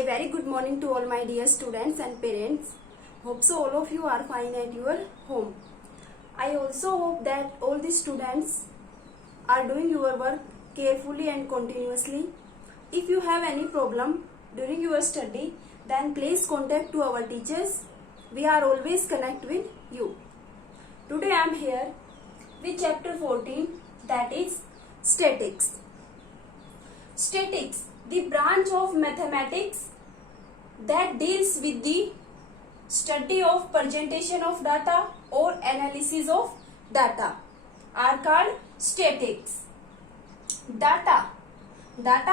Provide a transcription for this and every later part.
A very good morning to all my dear students and parents. Hope so all of you are fine at your home. I also hope that all the students are doing your work carefully and continuously. If you have any problem during your study, then please contact to our teachers. We are always connect with you. Today I am here with chapter 14, that is statics. Statics, the branch of mathematics that deals with the study of presentation of data or analysis of data, are called statics. Data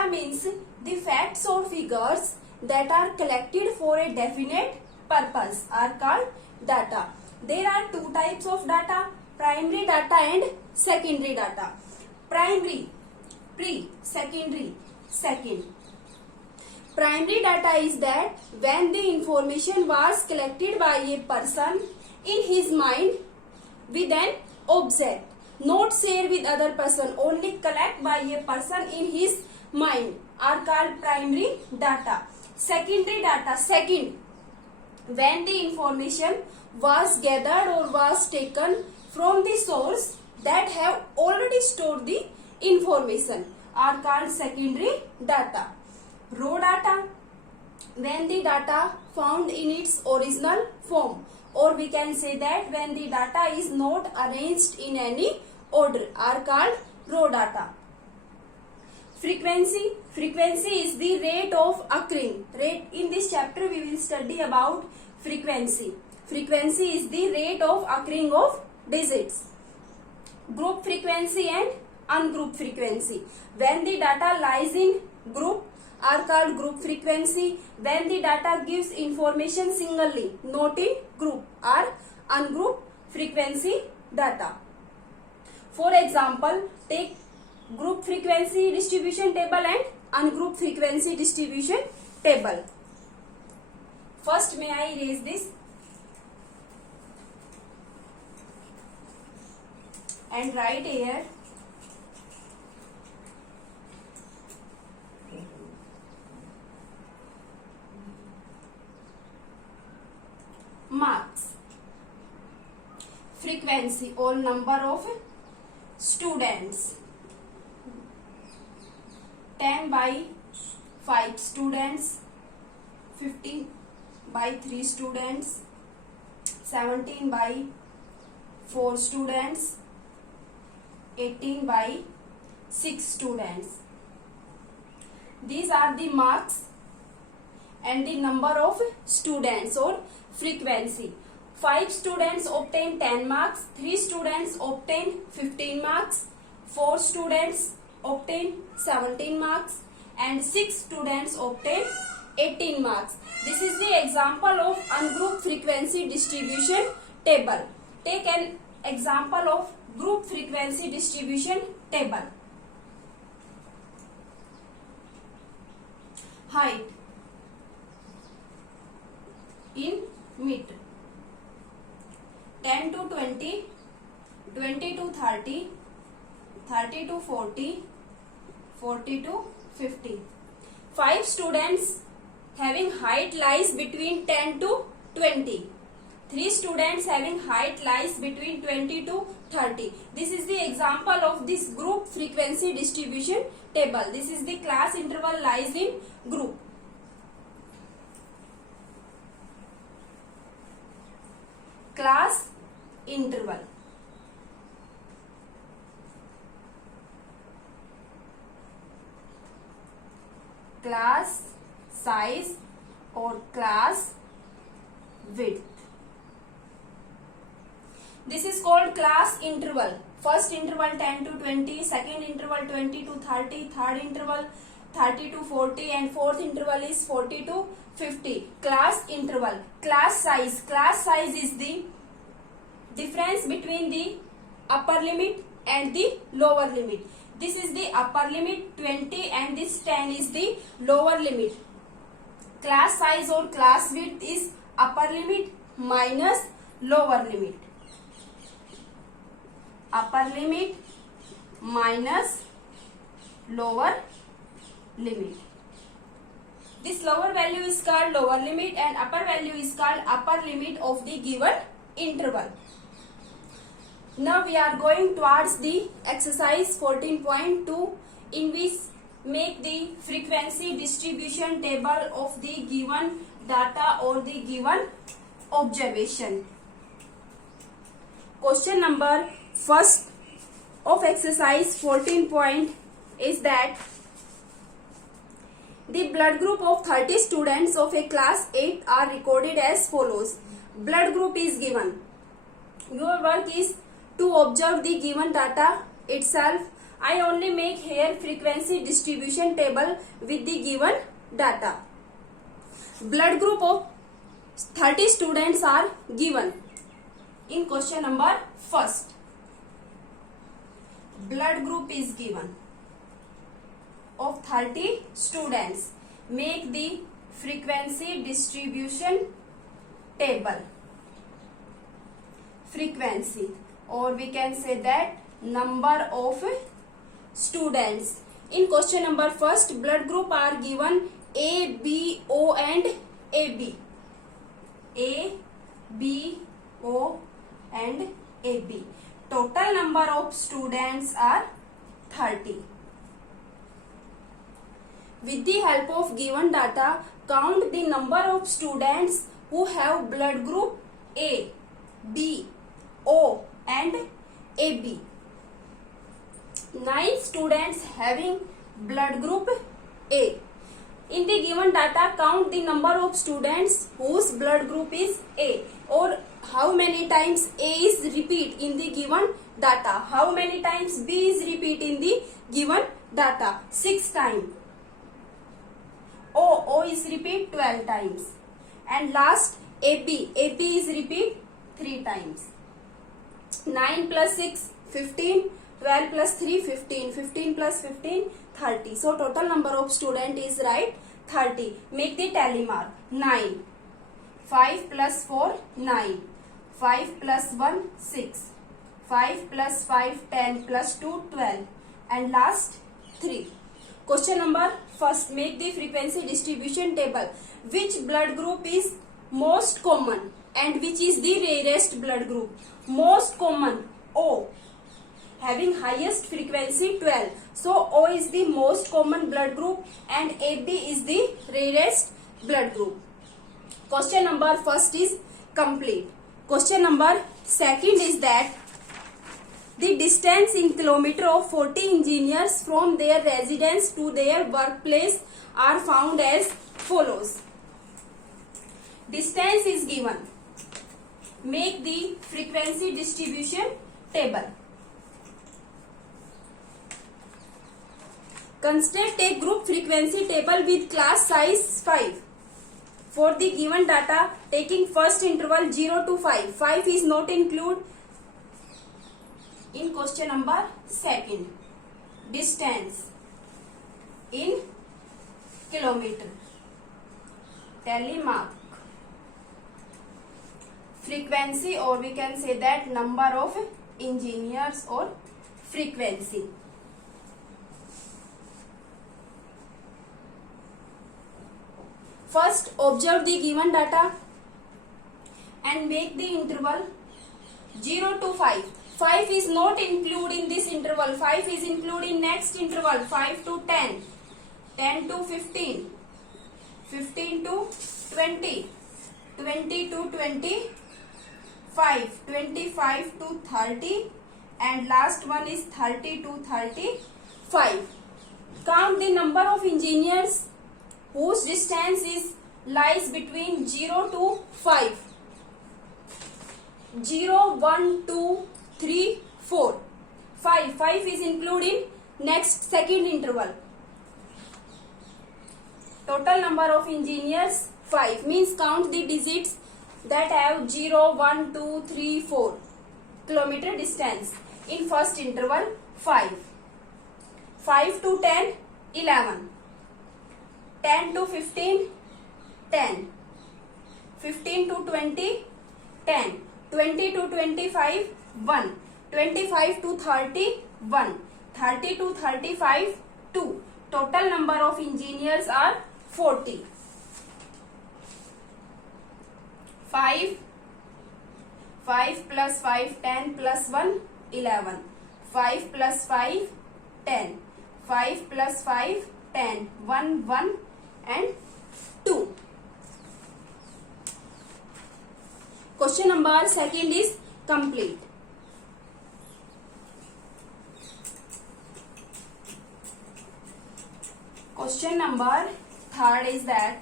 means the facts or figures that are collected for a definite purpose are called data. There are two types of data: primary data and secondary data. Primary, secondary, second. Primary data is that when the information was collected by a person in his mind with an object, not share with other person, only collect by a person in his mind, are called primary data. Secondary data, second, when the information was gathered or was taken from the source that have already stored the information, are called secondary data. Raw data, when the data found in its original form, or we can say that when the data is not arranged in any order, are called raw data. Frequency is the rate of occurring. In this chapter we will study about frequency. Frequency is the rate of occurring of digits. Group frequency and ungroup frequency. When the data lies in group, are called group frequency. When the data gives information singly, not in group, are ungroup frequency data. For example, take group frequency distribution table and ungroup frequency distribution table. First, may I erase this and write here marks. Frequency or number of students. 10 by 5 students, 15 by 3 students, 17 by 4 students, 18 by 6 students. These are the marks and the number of students or frequency. 5 students obtain 10 marks, 3 students obtain 15 marks, 4 students obtain 17 marks, and 6 students obtain 18 marks. This is the example of ungrouped frequency distribution table. Take an example of group frequency distribution table. Height in meter: 10 to 20, 20 to 30, 30 to 40, 40 to 50. 5 students having height lies between 10 to 20. 3 students having height lies between 20 to 30. This is the example of this group frequency distribution table. This is the class interval lies in group. Class interval. Class size or class width. This is called class interval. First interval 10 to 20, second interval 20 to 30, third interval 30 to 40, and fourth interval is 40 to 50. Class interval. Class size is the difference between the upper limit and the lower limit. This is the upper limit 20 and this 10 is the lower limit. Class size or class width is upper limit minus lower limit. Upper limit minus lower limit. This lower value is called lower limit and upper value is called upper limit of the given interval. Now we are going towards the exercise 14.2 in which make the frequency distribution table of the given data or the given observation. Question number first of exercise 14 point is that the blood group of 30 students of a class 8 are recorded as follows. Blood group is given. Your work is to observe the given data itself. I only make here frequency distribution table with the given data. Blood group of 30 students are given in question number first. Blood group is given of 30 students. Make the frequency distribution table. Frequency, or we can say that number of students. In question number first, blood group are given A, B, O and AB. A, B, O and AB. Total number of students are 30. With the help of given data, count the number of students who have blood group A, B, O and AB. 9 students having blood group A. In the given data, count the number of students whose blood group is A, or how many times A is repeat in the given data. How many times B is repeat in the given data? 6 times. O is repeat 12 times. And last AB is repeat 3 times. 9 plus 6, 15. 12 plus 3, 15. 15 plus 15, 30. So total number of student is right 30. Make the tally mark. 9. 5 plus 4, 9. 5 plus 1, 6. 5 plus 5, 10 plus 2, 12. And last 3. Question number first, make the frequency distribution table. Which blood group is most common and which is the rarest blood group? Most common, O, having highest frequency 12. So O is the most common blood group and AB is the rarest blood group. Question number first is complete. Question number second is that the distance in kilometer of 40 engineers from their residence to their workplace are found as follows. Distance is given. Make the frequency distribution table. Construct a group frequency table with class size 5. For the given data, taking first interval 0 to 5. 5 is not included in question number second. Distance in kilometer. Tally mark. Frequency, or we can say that number of engineers or frequency. First, observe the given data and make the interval 0 to 5. 5 is not included in this interval. 5 is included in next interval. 5 to 10. 10 to 15. 15 to 20. 20 to 25. 25 to 30. And last one is 30 to 35. Count the number of engineers whose distance lies between 0 to 5. 0, 1, 2, 3, 4. 5. 5 is included in next second interval. Total number of engineers 5. Means count the digits that have 0, 1, 2, 3, 4 kilometer distance. In first interval 5. 5 to 10, 11. 10 to 15, 10. 15 to 20, 10. 20 to 25, 1. 25 to 30, 1. 30 to 35, 2. Total number of engineers are 40. 5 plus 5 10 plus 1 11. 5 plus 5 10. 5 plus 5 10. 1 1 and 2. Question number second is complete. Question number third is that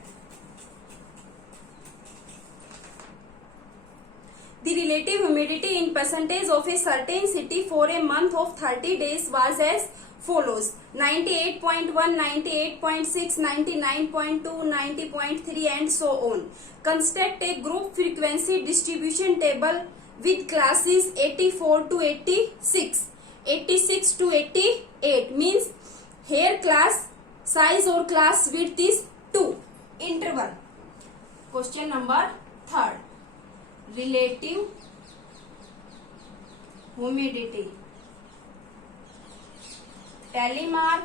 the relative humidity in percentage of a certain city for a month of 30 days was as follows: 98.1, 98.6, 99.2, 90.3 and so on. Construct a group frequency distribution table with classes 84 to 86, 86 to 88, means here class size or class width is 2. Interval. Question number third. Relative humidity. Telemark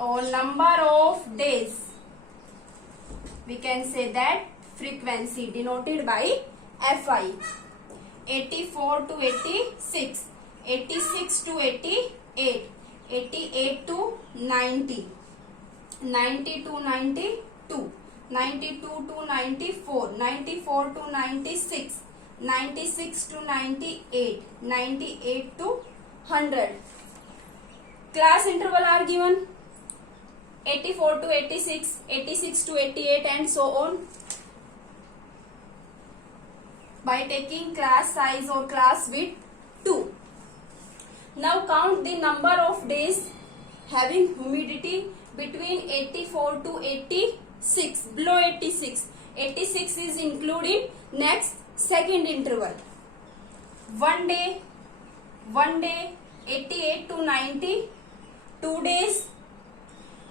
or number of days. We can say that frequency denoted by Fi. 84 to 86, 86 to 88, 88 to 90, 90 to 92, 92 to 94, 94 to 96, 96 to 98, 98 to 100. Class interval are given 84 to 86, 86 to 88 and so on. By taking class size or class width 2. Now count the number of days having humidity between 84 to 86, below 86. 86 is included next second interval. 1 day, 88 to 90, 2 days,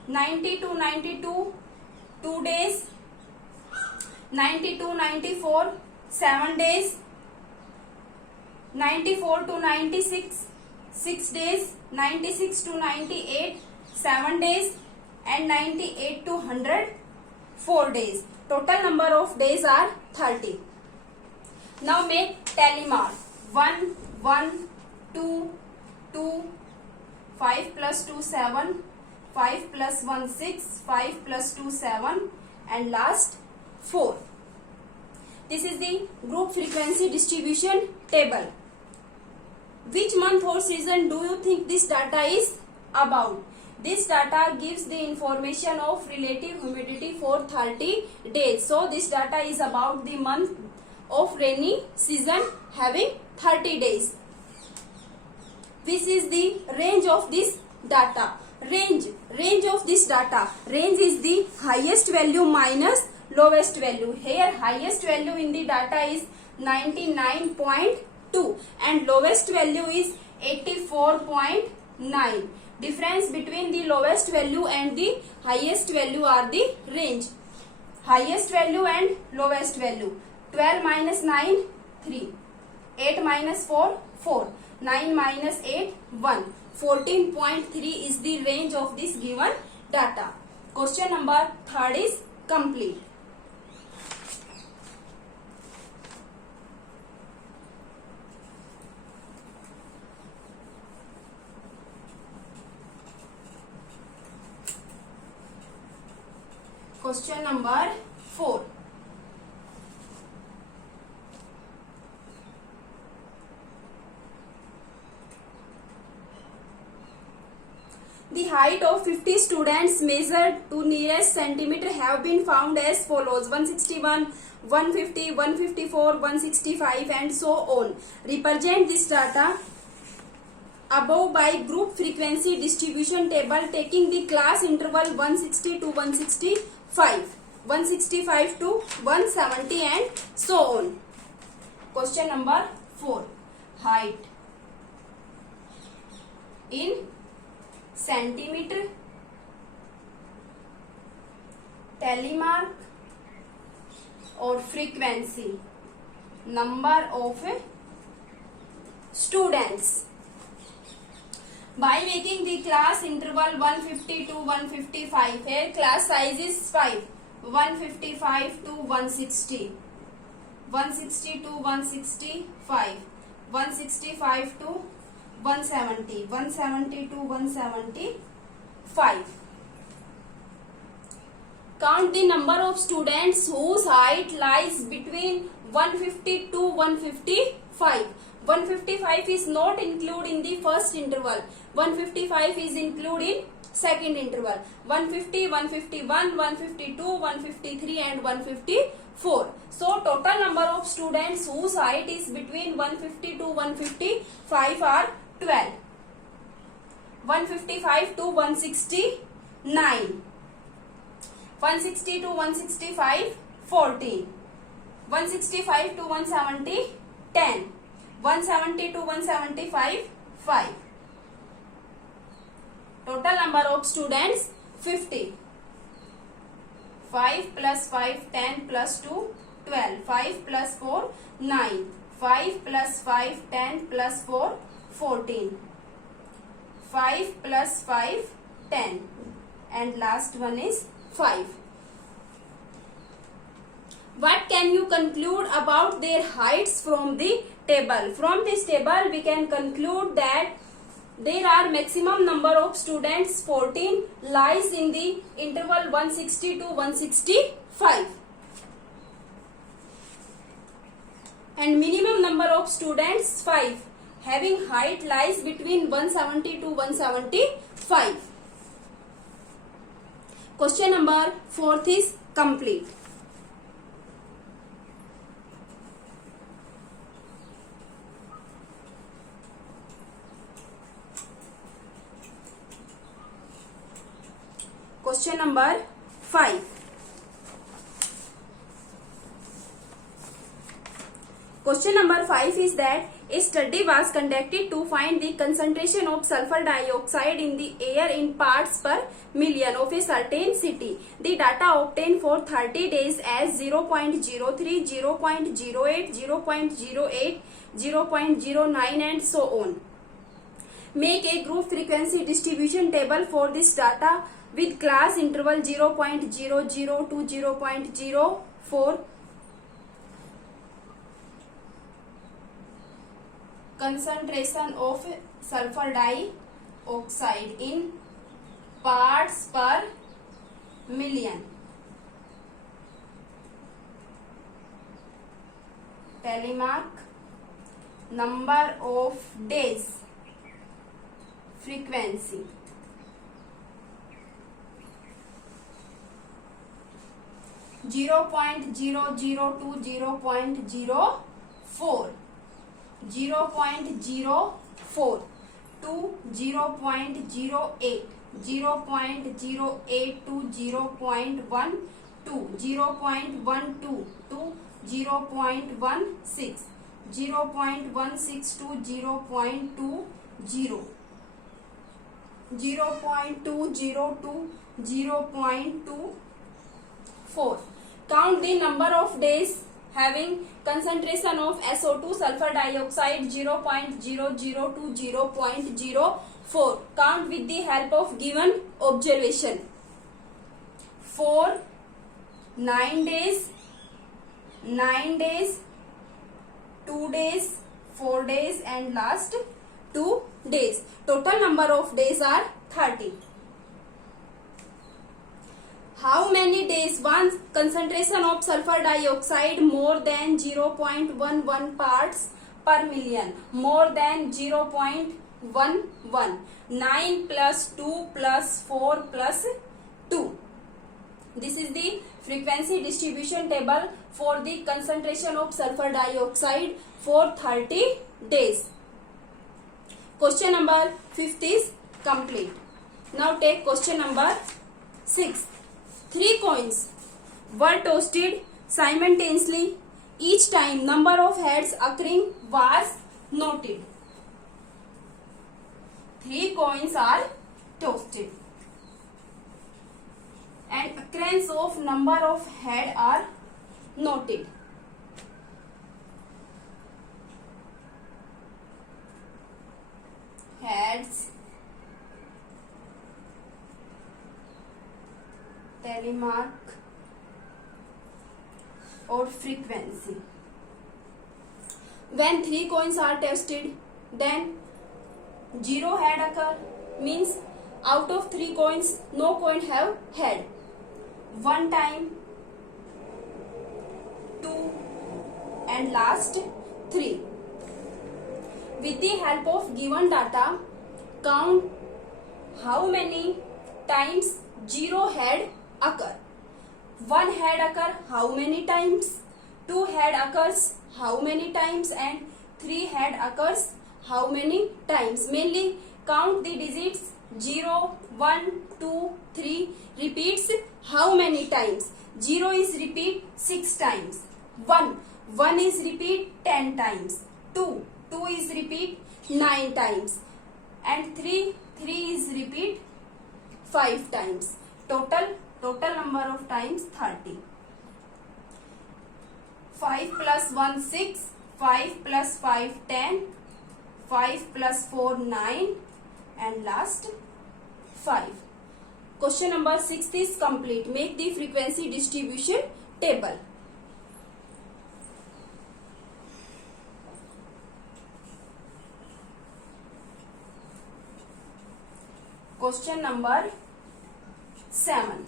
90 to 92, 2 days, 90 to 94, 7 days, 94 to 96, 6 days, 96 to 98, 7 days and 98 to 100, 4 days. Total number of days are 30. Now make tally mark. 1, 1, 2, 2, 5 plus 2, 7, 5 plus 1, 6, 5 plus 2, 7 and last 4. This is the group frequency distribution table. Which month or season do you think this data is about? This data gives the information of relative humidity for 30 days. So this data is about the month of rainy season having 30 days. This is the range of this data. Range of this data. Range is the highest value minus lowest value. Here highest value in the data is 99.2 and lowest value is 84.9. Difference between the lowest value and the highest value are the range. Highest value and lowest value. 12 minus 9, 3. 8 minus 4, 4. 9 minus 8, 1. 14.3 is the range of this given data. Question number third is complete. Question number 4. The height of 50 students measured to nearest centimeter have been found as follows: 161, 150, 154, 165 and so on. Represent this data above by group frequency distribution table taking the class interval 160 to 165, 165 to 170 and so on. Question number 4. Height in centimeter, telemark or frequency, number of students. By making the class interval 150 to 155, here class size is 5, 155 to 160, 160 to 165, 165 to 170, 170 to 175. Count the number of students whose height lies between 150 to 155. 155 is not included in the first interval. 155 is included in second interval. 150, 151, 152, 153 and 154. So total number of students whose height is between 150 to 155 are 12. 155 to 169. 160 to 165, 14. 165 to 170, 10. 170 to 175, 5. Total number of students, 50. 5 plus 5, 10 plus 2, 12. 5 plus 4, 9. 5 plus 5, 10 plus 4, 14. 5 plus 5, 10. And last one is 5. What can you conclude about their heights from the table? From this table we can conclude that there are maximum number of students 14 lies in the interval 160 to 165 and minimum number of students 5 having height lies between 170 to 175. Question number 4th is complete. Question number 5. Question number 5 is that a study was conducted to find the concentration of sulfur dioxide in the air in parts per million of a certain city. The data obtained for 30 days as 0.03, 0.08, 0.08, 0.09 and so on. Make a group frequency distribution table for this data with class interval 0.00 to 0.04. Concentration of sulfur dioxide in parts per million. Telemark number of days. Frequency. Zero point zero zero to 0.04. 0.04 to 0.08, 0.08 to 0.12, 0.12 to 0.16, 0.16 to 0.20, 0.20 to 0.24. Count the number of days having concentration of SO2 sulfur dioxide 0.00 to 0.04. Count with the help of given observation. 4, 9 days, 9 days, 2 days, 4 days and last 2 days. Total number of days are 30. How many days once concentration of sulfur dioxide more than 0.11 parts per million? More than 0.11. 9 plus 2 plus 4 plus 2. This is the frequency distribution table for the concentration of sulfur dioxide for 30 days. Question number 5 is complete. Now take question number 6. 3 coins were toasted simultaneously. Each time number of heads occurring was noted. 3 coins are toasted and occurrence of number of head are noted. Heads telemark or frequency. When 3 coins are tested, then 0 head occur, means out of 3 coins no coin have head. 1 time, 2 and last 3. With the help of given data, count how many times 0 head occur. 1 head occur how many times, 2 head occurs how many times, and 3 head occurs how many times. Mainly count the digits 0, 1, 2, 3 repeats how many times. 0 is repeat 6 times. 1 is repeat 10 times. 2 is repeat 9 times. And 3 is repeat 5 times. Total number of times 30. 5 plus 1 6, 5 plus 5 10, 5 plus 4 9 and last 5. Question number 6 is complete. Make the frequency distribution table. Question number 7.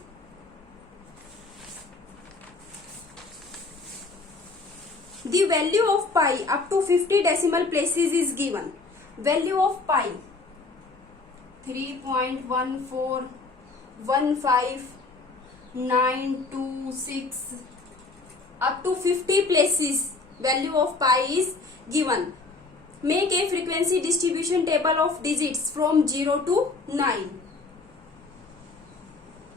The value of pi up to 50 decimal places is given. Value of pi 3.1415926 up to 50 places. Value of pi is given. Make a frequency distribution table of digits from 0 to 9.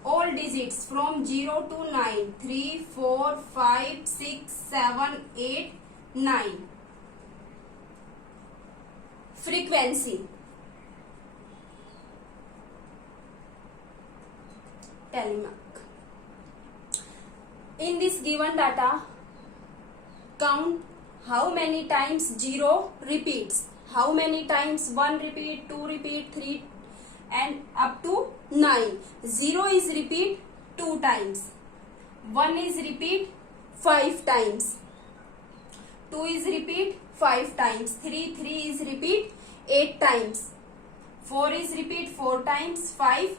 All digits from 0 to 9. 3, 4, 5, 6, 7, 8, 9. Frequency. Telemark. In this given data, count how many times 0 repeats, how many times 1 repeat, 2 repeat, 3 and up to 9. 0 is repeat 2 times. 1 is repeat 5 times. 2 is repeat 5 times. 3 is repeat 8 times. 4 is repeat 4 times. 5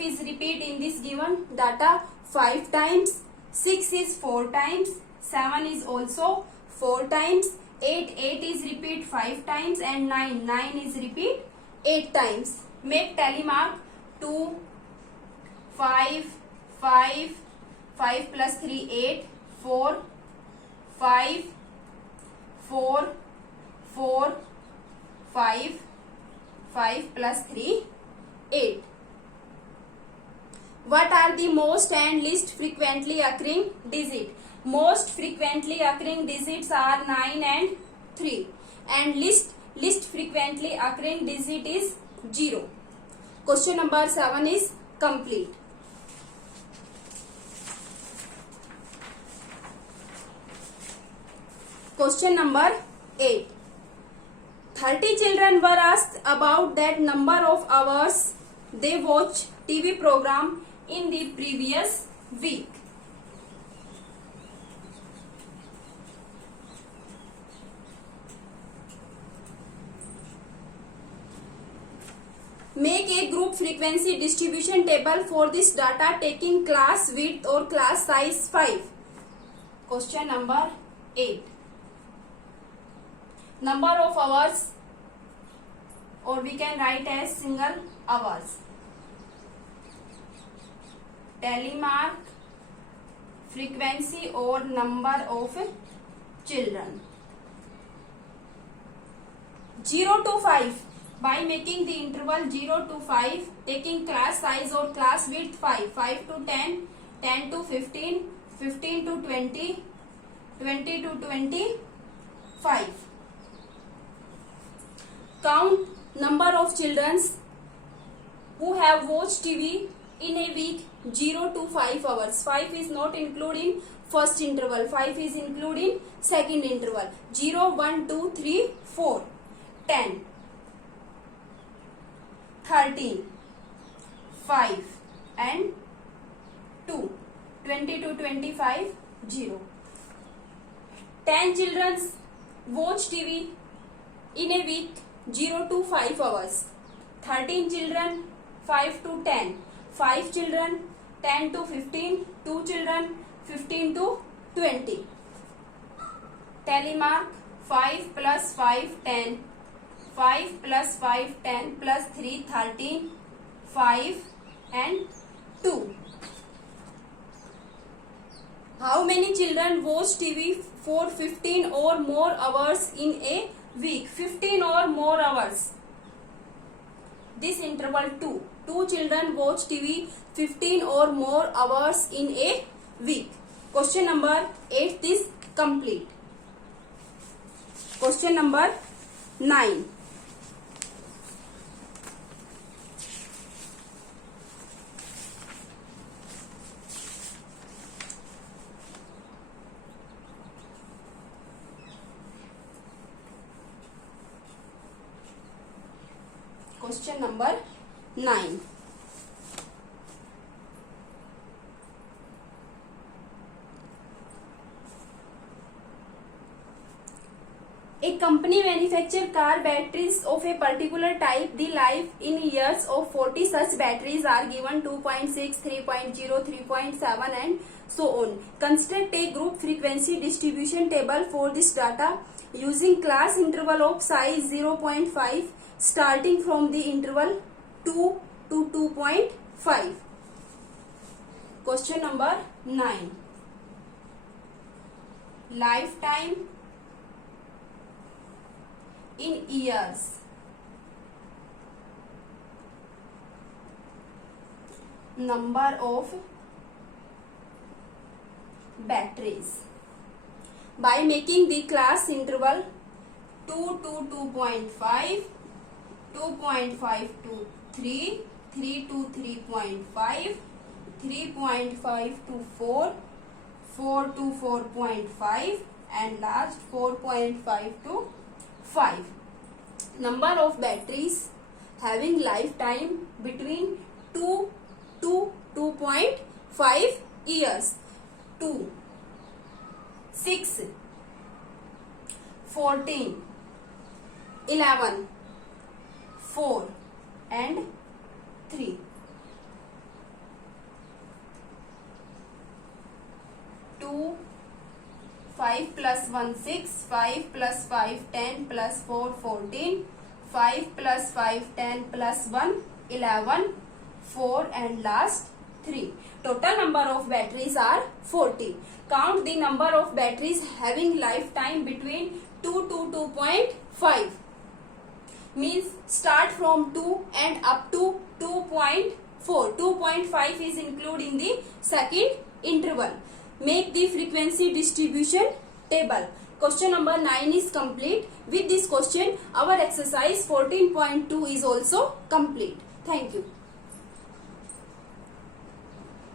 is repeat in this given data 5 times. 6 is 4 times. 7 is also 4 times. 8 is repeat 5 times and 9 is repeat 8 times. Make telemark 2, 5, 5 plus 3 8, 4, 5, 4, 5 plus 3 8. What are the most and least frequently occurring digit? Most frequently occurring digits are 9 and 3 and least frequently occurring digit is 0. Question number 7 is complete. Question number 8. 30 children were asked about that number of hours they watch TV program in the previous week. Make a group frequency distribution table for this data taking class width or class size 5. Question number 8. Number of hours, or we can write as single hours. Telemark frequency or number of children. 0 to 5. By making the interval 0 to 5, taking class size or class width 5, 5 to 10, 10 to 15, 15 to 20, 20 to 25. Count number of children who have watched TV in a week 0 to 5 hours. 5 is not including first interval, 5 is including second interval. 0, 1, 2, 3, 4, 10. 13, 5 and 2. 20 to 25, 0. 10 children watch TV in a week, 0 to 5 hours. 13 children, 5 to 10. 5 children, 10 to 15. 2 children, 15 to 20. Telemark, 5 plus 5, 10. 5 plus 5, 10 plus 3, 13. 5 and 2. How many children watch TV for 15 or more hours in a week? 15 or more hours. This interval 2. 2 children watch TV 15 or more hours in a week. Question number 8 is complete. Question number 9. Question number 9. A company manufactures car batteries of a particular type. The life in years of 40 such batteries are given 2.6, 3.0, 3.7 and so on. Construct a group frequency distribution table for this data using class interval of size 0.5 starting from the interval 2 to 2.5. Question number 9. Lifetime in years. Number of batteries. By making the class interval 2 to 2.5, 2.5 to 3, 3 to 3.5, 3.5 to 4, 4 to 4.5 and last 4.5 to 5. Number of batteries having lifetime between 2 to 2.5 years. 2, 6, 14, 11, 4 and 3. 2, 5 plus 1, 6, 5 plus 5, 10 plus 4, 14, 5 plus 5, 10 plus 1, 11, 4 and last 3. Total number of batteries are 40. Count the number of batteries having lifetime between 2 to 2.5. Means start from 2 and up to 2.4. 2.5 is included in the second interval. Make the frequency distribution table. Question number 9 is complete. With this question, our exercise 14.2 is also complete. Thank you.